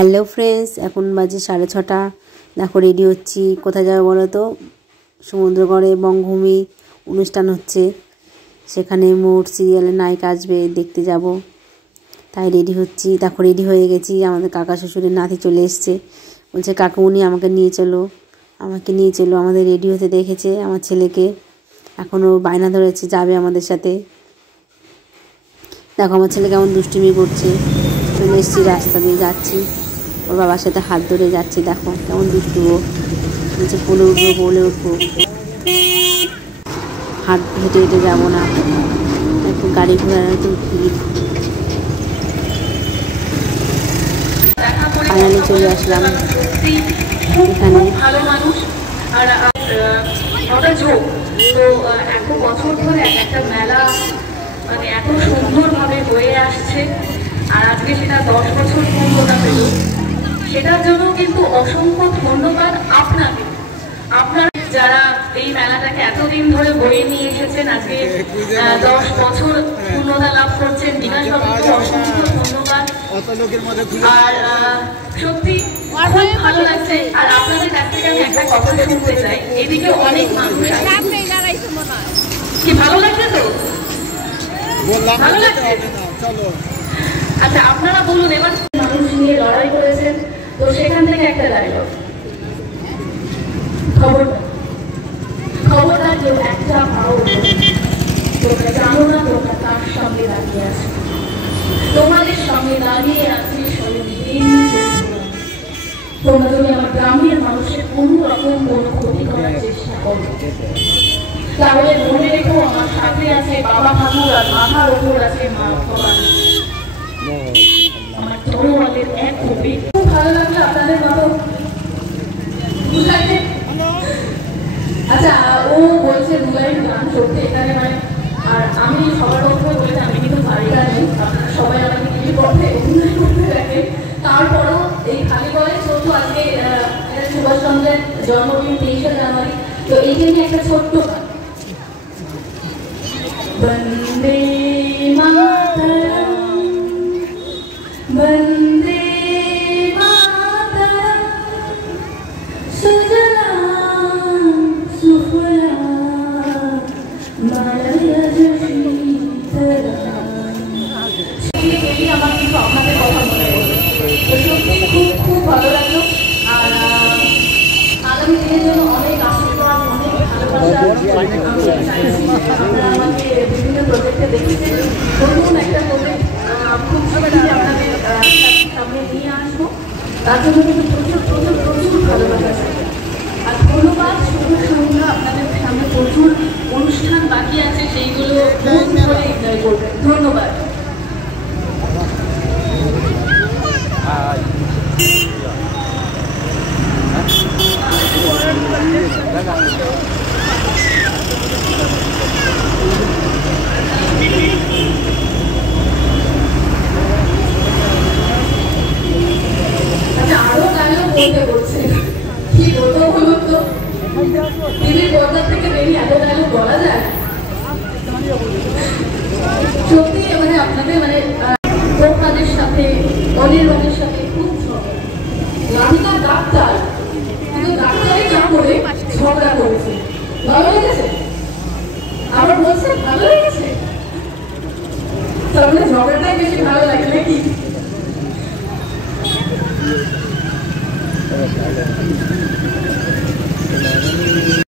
Hello friends, এখন বাজে 6:30। দেখো রেডি হচ্ছি। কোথায় যাবে বলো তো? সমুদ্রগড়ে বঙ্গভূমি অনুষ্ঠান হচ্ছে, সেখানে মোট সিরিয়ালের নায়িকা আসবে, দেখতে যাব। তাই রেডি হচ্ছি। দেখো রেডি হয়ে গেছি। আমাদের কাকা শ্বশুরের নাতি চলে এসছে, বলছে কাকুমনি আমাকে নিয়ে চলো, আমাকে নিয়ে চলো। আমাদের রেডি হতে দেখেছে আমার ছেলেকে, এখনও বায়না ধরেছে যাবে আমাদের সাথে। দেখো আমার ছেলে কেমন দুষ্টুমি করছে। চলে এসেছি, রাস্তা দিয়ে যাচ্ছি, ওর বাবার সাথে হাত ধরে যাচ্ছি। দেখো কেমন দুষ্টু, ও বলছে পোলে উঠবো, পোলে উঠবো। হাত হেঁটে হেঁটে যাবো না, একটু গাড়ি ঘোড়ার একটু ভিড়। ফাইনালি চলে আসলাম এখানে। ভালো মানুষ আর ওটা যোগ তো এত বছর ধরে একটা মেলা মানে এত সুন্দরভাবে হয়ে আসছে, আর আজকে সেটা 10 বছর পূর্ণতা পেল। সেটার জন্য কিন্তু অসংখ্য ধন্যবাদ আপনাকে, আপনার যারা এই মেলাটাকে এতদিন ধরে বয়ে নিয়ে এসেছেন। আজকে 10 বছর পূর্ণতা লাভ করছেন। বিকাশবাবুকে অসংখ্য ধন্যবাদ। আর সত্যি খুব ভালো লাগছে। আর আপনাদের কাছ থেকে আমি একটা কথা শুনতে চাই, এদিকে অনেক মানুষ কি ভালো লাগছে তো? ভালো লাগছে? আচ্ছা আপনারা বলুন এবার, মানুষ নিয়ে লড়াই করেছেন তো সেখান থেকে একটা ডায়লগ। খবরদার কেউ একটা পাও তোমরা জানো না তোমরা তার সঙ্গে দাঁড়িয়ে আছো, তোমাদের সঙ্গে দাঁড়িয়ে আছি তোমরা যদি আমার গ্রামের মানুষের কোন রকম কোনো ক্ষতি করার চেষ্টা করো, তাহলে মনে রেখো আমার সাথে আছে বাবা ঠাকুর আর মাথার ওপর আছে মা ভবানী। আমার তরোয়ালের এক কপি। খুব ভালো লাগলো আপনাদের মতো। আচ্ছা ও বলছে দুলাই গান সত্যি এখানে মানে, আর আমি সবার পক্ষে বলতে আমি কিন্তু পারি না, আপনারা সবাই আমাকে টিভি পথে অভিনয় করতে দেখেন। তারপরও এই খালি বলে ছোট্ট আজকে সুভাষচন্দ্রের জন্মদিন 23শে জানুয়ারি, তো এইটা নিয়ে একটা ছোট্ট গান। বন্দে মাতরম বন্দে মাতরম সুজলাম সুফলাম মালয়জ শীতলাম। আমার কিন্তু আপনাদের কথা মনে পড়ে, তো সত্যি খুব খুব ভালো লাগলো। আর আগামী দিনের জন্য অনেক আশীর্বাদ, অনেক ভালোবাসা। আপনারা আমাকে বিভিন্ন প্রজেক্টে দেখেছেন, নতুন একটা প্রজেক্ট খুব শীঘ্রই আপনাদের সামনে নিয়ে আসবো। তার জন্য কিন্তু প্রচুর প্রচুর প্রচুর ভালোবাসা চাই। আর ধন্যবাদ শুভ সন্ধ্যা, আপনাদের সামনে প্রচুর অনুষ্ঠান বাকি আছে, সেইগুলো মন করে এনজয় করবেন। ধন্যবাদ। আচ্ছা আরো গানও বলতে বলছে, কি বলতো বলুন তো? টিভির পর্দার থেকে বেরিয়ে এত ডায়লগ বলা যায়? সত্যি মানে আপনাদের মানে আপনাদের সাথে অনির্বাণের সাথে খুব ঝগড়া। রাধিকা ডাক্তার, কিন্তু ডাক্তারই না করে ঝগড়া করেছে। ভালো লেগেছে? আবার বলছে ভালো লেগেছে, তাহলে ঝগড়াটাই বেশি ভালো লাগে নাকি?